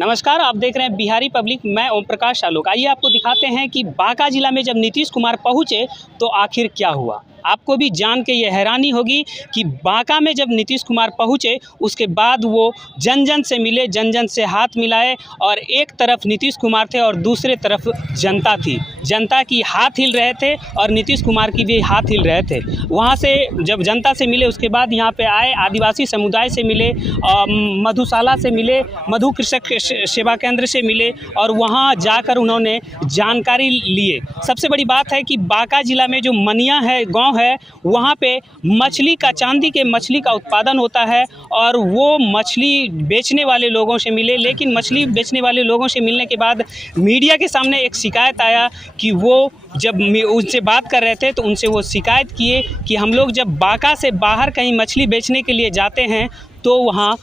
नमस्कार, आप देख रहे हैं बिहारी पब्लिक। मैं ओम प्रकाश आलोक। आइए आपको दिखाते हैं कि बांका जिला में जब नीतीश कुमार पहुंचे तो आखिर क्या हुआ। आपको भी जान के ये हैरानी होगी कि बांका में जब नीतीश कुमार पहुंचे उसके बाद वो जन जन से मिले, जन जन से हाथ मिलाए और एक तरफ नीतीश कुमार थे और दूसरे तरफ जनता थी। जनता की हाथ हिल रहे थे और नीतीश कुमार की भी हाथ हिल रहे थे। वहाँ से जब जनता से मिले उसके बाद यहाँ पे आए, आदिवासी समुदाय से मिले, मधुशाला से मिले, मधु कृषक सेवा केंद्र से मिले और वहाँ जाकर उन्होंने जानकारी लिए। सबसे बड़ी बात है कि बांका जिला में जो मनिया है, गाँव है, वहाँ पे मछली का, चांदी के मछली का उत्पादन होता है और वो मछली बेचने वाले लोगों से मिले। लेकिन मछली बेचने वाले लोगों से मिलने के बाद मीडिया के सामने एक शिकायत आया कि वो जब उनसे बात कर रहे थे तो उनसे वो शिकायत किए कि हम लोग जब बांका से बाहर कहीं मछली बेचने के लिए जाते हैं तो वहाँ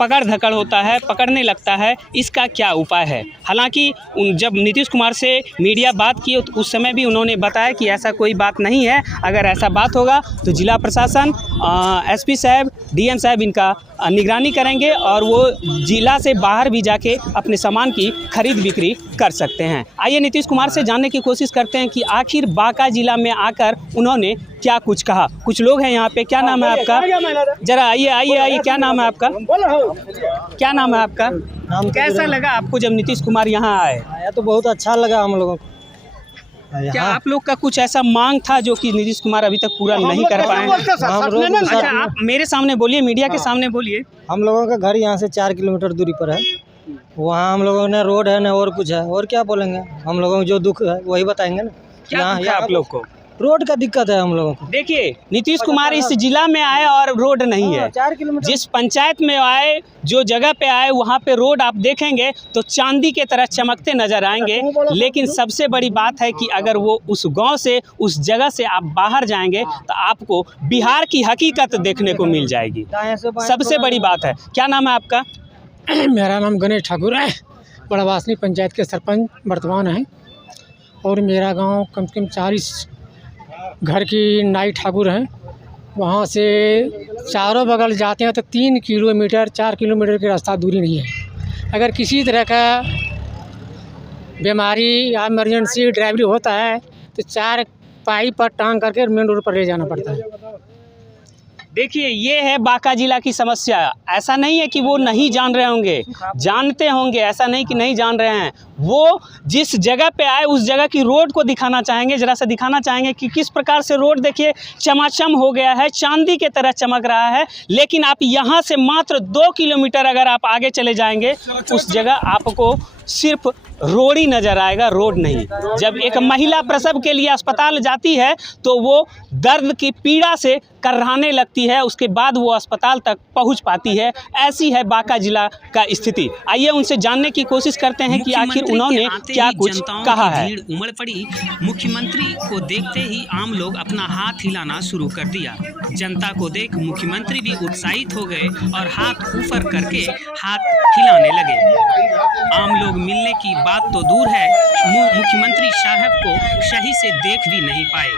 पकड़ धकड़ होता है, पकड़ने लगता है, इसका क्या उपाय है। हालांकि जब नीतीश कुमार से मीडिया बात की तो उस समय भी उन्होंने बताया कि ऐसा कोई बात नहीं है। अगर ऐसा बात होगा तो जिला प्रशासन, एसपी साहब, डीएम साहब इनका निगरानी करेंगे और वो जिला से बाहर भी जाके अपने सामान की खरीद बिक्री कर सकते हैं। आइए नीतीश कुमार से जानने की कोशिश करते हैं कि आखिर बांका जिला में आकर उन्होंने क्या कुछ कहा। कुछ लोग हैं यहाँ पे। क्या नाम है आपका? जरा आइए आइए आइए, क्या नाम है आपका? क्या नाम है आपका? कैसा लगा आपको जब नीतीश कुमार यहाँ आए? आया तो बहुत अच्छा लगा हम लोगों को। क्या आप लोग का कुछ ऐसा मांग था जो कि नीतीश कुमार अभी तक पूरा नहीं कर पाए? अच्छा, आप मेरे सामने बोलिए, मीडिया के सामने बोलिए। हम लोगों का घर यहाँ से 4 किलोमीटर दूरी पर है। वहाँ हम लोगों ने रोड है, न और कुछ है। और क्या बोलेंगे? हम लोगों को जो दुख है वही बताएंगे ना। क्या दुख है आप लोग को? रोड का दिक्कत है हम लोगों को। देखिए, नीतीश कुमार इस जिला में आए और रोड नहीं है। 4 किलोमीटर जिस पंचायत में आए, जो जगह पे आए, वहाँ पे रोड आप देखेंगे तो चांदी के तरह चमकते नजर आएंगे। लेकिन सबसे बड़ी बात है कि अगर वो उस गांव से, उस जगह से आप बाहर जाएंगे तो आपको बिहार की हकीकत देखने को मिल जाएगी। सबसे बड़ी बात है। क्या नाम है आपका? मेरा नाम गणेश ठाकुर है। बड़वासनी पंचायत के सरपंच वर्तमान हैं और मेरा गांव कम से कम 40 घर की नाई ठाकुर हैं। वहाँ से चारों बगल जाते हैं तो 3 किलोमीटर 4 किलोमीटर की रास्ता दूरी नहीं है। अगर किसी तरह का बीमारी या इमरजेंसी ड्राइवरी होता है तो 4 पाइप पर टांग करके मेन रोड पर ले जाना पड़ता है। देखिए, ये है बांका जिला की समस्या। ऐसा नहीं है कि वो नहीं जान रहे होंगे, जानते होंगे। ऐसा नहीं कि नहीं जान रहे हैं। वो जिस जगह पे आए उस जगह की रोड को दिखाना चाहेंगे, ज़रा सा दिखाना चाहेंगे कि किस प्रकार से रोड देखिए चमाचम हो गया है, चांदी के तरह चमक रहा है। लेकिन आप यहाँ से मात्र 2 किलोमीटर अगर आप आगे चले जाएंगे उस जगह आपको सिर्फ रोड ही नज़र आएगा, रोड नहीं। जब एक महिला प्रसव के लिए अस्पताल जाती है तो वो दर्द की पीड़ा से कर्राने लगती है, उसके बाद वो अस्पताल तक पहुंच पाती है। ऐसी है बांका जिला का स्थिति। आइए उनसे जानने की कोशिश करते हैं कि आखिर उन्होंने क्या कुछ कहा है। भीड़ उमड़ पड़ी। मुख्यमंत्री को देखते ही आम लोग अपना हाथ हिलाना शुरू कर दिया। जनता को देख मुख्यमंत्री भी उत्साहित हो गए और हाथ ऊपर करके हाथ हिलाने लगे। आम लोग मिलने की बात तो दूर है, मुख्यमंत्री साहब को सही से देख भी नहीं पाए।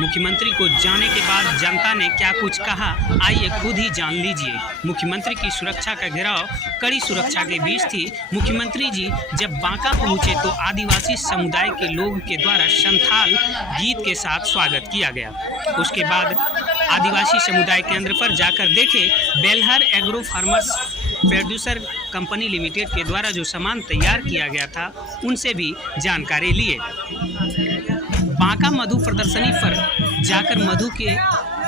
मुख्यमंत्री को जाने के बाद जनता ने क्या कुछ कहा, आइए खुद ही जान लीजिए। मुख्यमंत्री की सुरक्षा का घेराव कड़ी सुरक्षा के बीच थी। मुख्यमंत्री जी जब बांका पहुंचे तो आदिवासी समुदाय के लोग के द्वारा संथाल गीत के साथ स्वागत किया गया। उसके बाद आदिवासी समुदाय केंद्र पर जाकर देखे Belhar agro farmers producer company limited के द्वारा जो सामान तैयार किया गया था उनसे भी जानकारी लिए। बांका मधु प्रदर्शनी पर जाकर मधु के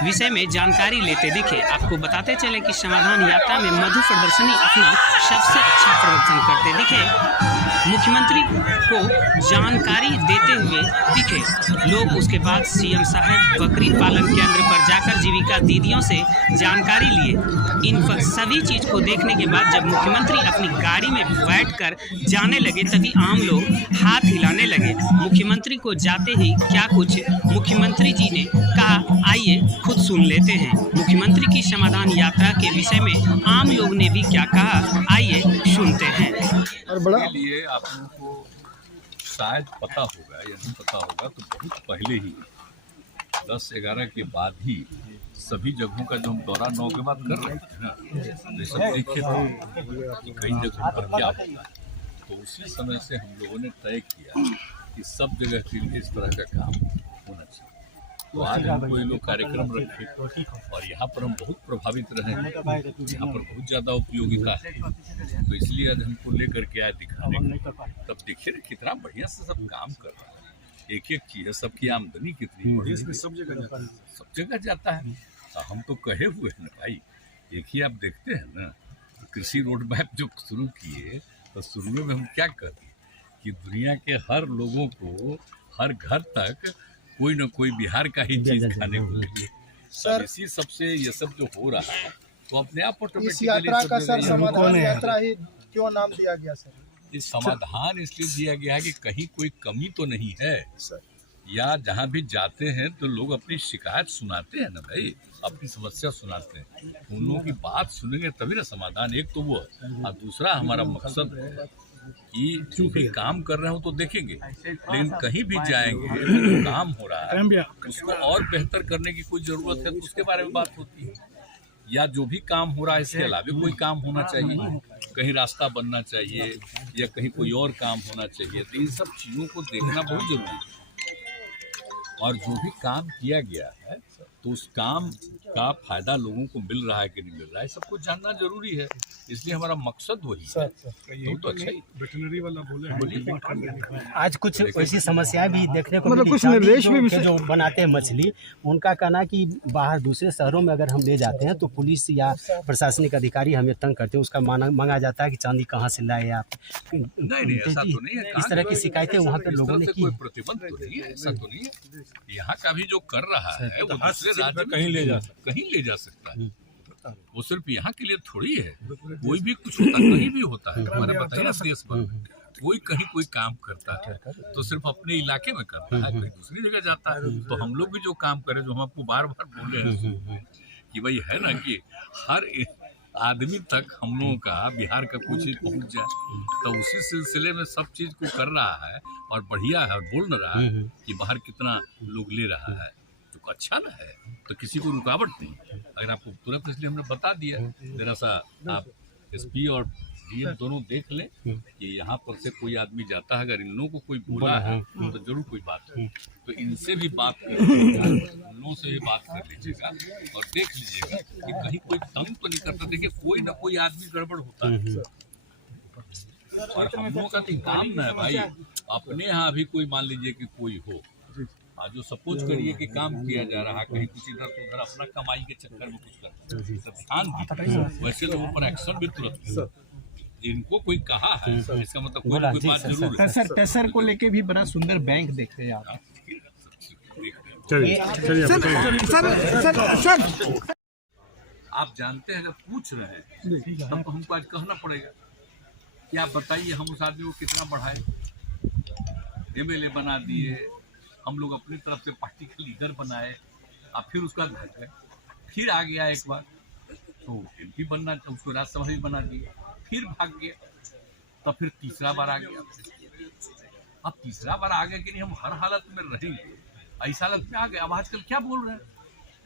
विषय में जानकारी लेते दिखे। आपको बताते चले कि समाधान यात्रा में मधु प्रदर्शनी अपना सबसे अच्छा प्रदर्शन करते दिखे। मुख्यमंत्री को जानकारी देते हुए दिखे लोग। उसके बाद सीएम साहब बकरी पालन केंद्र पर जाकर जीविका दीदियों से जानकारी लिए। इन सभी चीज़ को देखने के बाद जब मुख्यमंत्री अपनी गाड़ी में बैठकर जाने लगे तभी आम लोग हाथ हिलाने लगे। मुख्यमंत्री को जाते ही क्या कुछ मुख्यमंत्री जी ने कहा, आइए खुद सुन लेते हैं। मुख्यमंत्री की समाधान यात्रा के विषय में आम लोग ने भी क्या कहा, आइए सुनते हैं। और बड़ा लिए आप लोगों को शायद पता होगा या नहीं पता होगा तो बहुत पहले ही 10-11 के बाद ही सभी जगहों का जो हम दौरा 9 के बाद कर रहे थे ना, ये सब देखे थे कि कई जगहों पर क्या होता है। तो उसी समय से हम लोगों ने तय किया कि सब जगह के लिए इस तरह का काम होना चाहिए। तो आज हमको ये लोग कार्यक्रम रखे और यहाँ पर हम बहुत प्रभावित रहे हैं, यहाँ पर बहुत ज़्यादा उपयोगिता है, तो इसलिए आज हमको लेकर के आए दिखाने को। तब देखिए ना कितना बढ़िया से सब काम कर रहा है, एक एक चीज़ है, सबकी आमदनी कितनी बढ़ी, सब जगह जाता है। हम तो कहे हुए हैं ना भाई, देखिए आप देखते हैं ना कृषि रोड मैप जो शुरू किए, तो शुरू में हम क्या कर दिए कि दुनिया के हर लोगों को हर घर तक कोई ना कोई बिहार का ही चीज खाने को मिले। सर इसी सबसे ये सब जो हो रहा है तो अपने आप इस यात्रा का सर समाधान यात्रा ही क्यों नाम दिया गया सर? इस समाधान इसलिए दिया गया है कि कहीं कोई कमी तो नहीं है सर, या जहाँ भी जाते हैं तो लोग अपनी शिकायत सुनाते हैं ना भाई, अपनी समस्या सुनाते हैं, उन लोगों की बात सुनेंगे तभी ना समाधान। एक तो वो और दूसरा हमारा मकसद है कि जो भी काम कर रहे हो तो देखेंगे, लेकिन कहीं भी जाएंगे तो काम हो रहा है उसको और बेहतर करने की कोई जरूरत है तो उसके बारे में बात होती है, या जो भी काम हो रहा है इसके अलावा कोई काम होना चाहिए, कहीं रास्ता बनना चाहिए या कहीं कोई और काम होना चाहिए, तो इन सब चीज़ों को देखना बहुत जरूरी है। और जो भी काम किया गया है तो उस काम का फायदा लोगों को मिल रहा है कि नहीं मिल रहा है, सबको जानना जरूरी है, इसलिए हमारा मकसद वही है। तो अच्छा ही वेटनरी वाला बोले आज कुछ ऐसी समस्याएं भी देखने को मिली। कुछ निर्देश भी जो बनाते हैं मछली, उनका कहना कि बाहर दूसरे शहरों में अगर हम ले जाते हैं तो पुलिस या प्रशासनिक अधिकारी हमें तंग करते हैं, उसका मांगा जाता है कि चांदी कहाँ से लाए आप। नहीं ऐसा तो नहीं है, इस तरह की शिकायतें वहाँ पे लोगों ने की। कोई प्रतिबंध तो नहीं है, ऐसा तो नहीं है। यहाँ का भी जो कर रहा है वो दूसरे राज्य में कहीं ले जा सकता है, वो सिर्फ यहाँ के लिए थोड़ी है, कोई भी कुछ होता कहीं भी होता है। हमारे बताइए ना देश भर में कोई कहीं कोई काम करता है तो सिर्फ अपने इलाके में करता है, कोई दूसरी जगह जाता है। तो हम लोग भी जो काम करें, जो हम आपको बार बार बोले हैं कि भाई है ना कि हर आदमी तक हम लोगों का बिहार का कुछ चीज पहुँच जाए, तो उसी सिलसिले में सब चीज को कर रहा है और बढ़िया है, बोल रहा है कि बाहर कितना लोग ले रहा है, तो अच्छा ना है, तो किसी को रुकावट नहीं। अगर आपको तुरंत इसलिए हमने बता दिया, जरा सा आप एसपी और डीएम दोनों देख लें कि यहाँ पर से कोई आदमी जाता है, अगर इन लोगों को कोई बोला है तो जरूर कोई बात है, तो इनसे भी बात कर लीजिएगा, उन लोगों से भी बात कर लीजिएगा और देख लीजिएगा कि कहीं कोई तंग तो नहीं करता। देखिए कोई ना कोई आदमी गड़बड़ होता है, और हम लोगों का तो काम ना है भाई, अपने यहाँ भी कोई मान लीजिए कि कोई हो, जो सपोज करिए कि काम किया जा रहा है, कहीं कुछ इधर तो उधर अपना कमाई के चक्कर में कुछ करते हैं, ध्यान दीजिए। वैसे लोगों पर एक्शन भी तुरंत, जिनको कोई कहा है इसका मतलब कोई ना कोई बात जरूर है। टेसर को लेके भी बड़ा सुंदर बैंक देख रहे हैं आप। आप जानते हैं, जब पूछ रहे हैं तब तो हमको आज कहना पड़ेगा कि आप बताइए हम उस आदमी को कितना बढ़ाए, एमएलए बना दिए, हम लोग अपनी तरफ से पार्टी के लीडर बनाए, अब फिर उसका भाग गए, फिर आ गया एक बार तो एमपी बनना, उसको राज्यसभा भी बना दिया, फिर भाग गया, तब फिर तीसरा बार आ गया। अब तीसरा बार आ गया कि नहीं, हम हर हालत में रहेंगे, ऐसा हालत में आ गए। अब आजकल क्या बोल रहे हैं,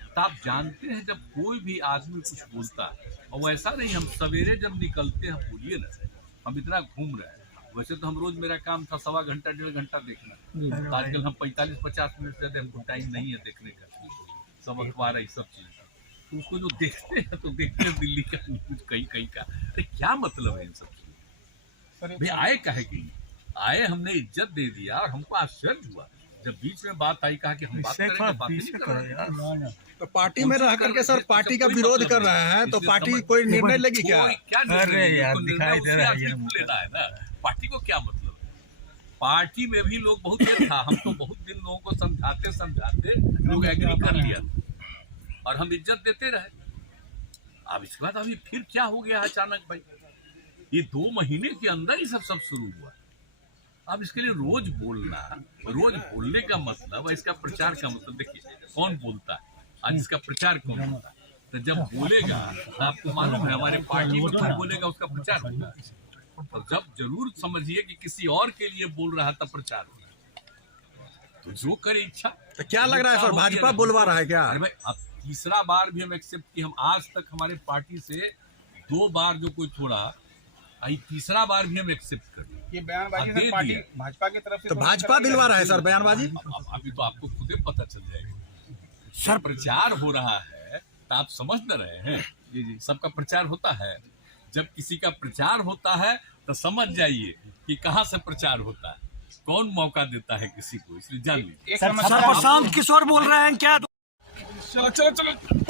तो आप जानते हैं जब कोई भी आदमी कुछ बोलता है, और वैसा नहीं हम सवेरे जब निकलते हैं, बोलिए ना हम इतना घूम रहे हैं, वैसे तो हम रोज, मेरा काम था 1.25 घंटा 1.5 घंटा देखना, तो आजकल हम 45-50 मिनट से ज़्यादा हमको टाइम नहीं है देखने का, सब अखबार है सब चीज़, तो उसको जो देखते हैं तो देखते हैं दिल्ली का कुछ कहीं का, अरे क्या मतलब है इन सब चीज़ों भाई। आए काहे कि आए, हमने इज्जत दे दिया और हमको आश्चर्य हुआ जब बीच में बात आई, कहा कि हम बात करेंगे, बात नहीं कर रहे हैं। तो पार्टी में रह करके सर पार्टी का विरोध कर रहे हैं, तो पार्टी कोई निर्णय लेगी क्या? अरे यार दिखाई दे रहा है, लेना है ना, पार्टी को क्या मतलब? पार्टी में भी लोग बहुत देर था, हम तो बहुत दिन लोगों को समझाते लोग एग्री कर लिया और हम इज्जत देते रहे। अब इसके बाद अभी फिर क्या हो गया अचानक भाई, ये 2 महीने के अंदर ही सब शुरू हुआ। अब इसके लिए रोज बोलने का मतलब, इसका प्रचार का मतलब, देखिए कौन बोलता है आज, इसका प्रचार कौन होता है, तो जब बोलेगा तो आपको मालूम है हमारे पार्टी में कौन बोलेगा उसका प्रचार होगा, तो जब जरूर समझिए कि किसी और के लिए बोल रहा था प्रचार होगा, तो जो करे इच्छा। तो क्या लग रहा है सर, भाजपा बुलवा रहा है क्या? अरे भाई अब तीसरा बार भी हम एक्सेप्ट किए, हम आज तक हमारे पार्टी से 2 बार जो कोई छोड़ा, आई तीसरा बार भी हम एक्सेप्ट कर लें। ये बयानबाजी दे सर पार्टी दिया। भाजपा की तरफ से तो भाजपा दिलवा रहा है सर बयानबाजी। अब अभी तो आपको खुद ही पता चल जाएगा सर। प्रचार हो रहा है तो आप समझ न रहे हैं। जी सबका प्रचार होता है। जब किसी का प्रचार होता है तो समझ जाइए कि कहाँ से प्रचार होता है, कौन मौका देता है किसी को, इसलिए जान लीजिए। एक समस्या प्रशांत किशोर बोल रहे हैं क्या? चलो चलो चलो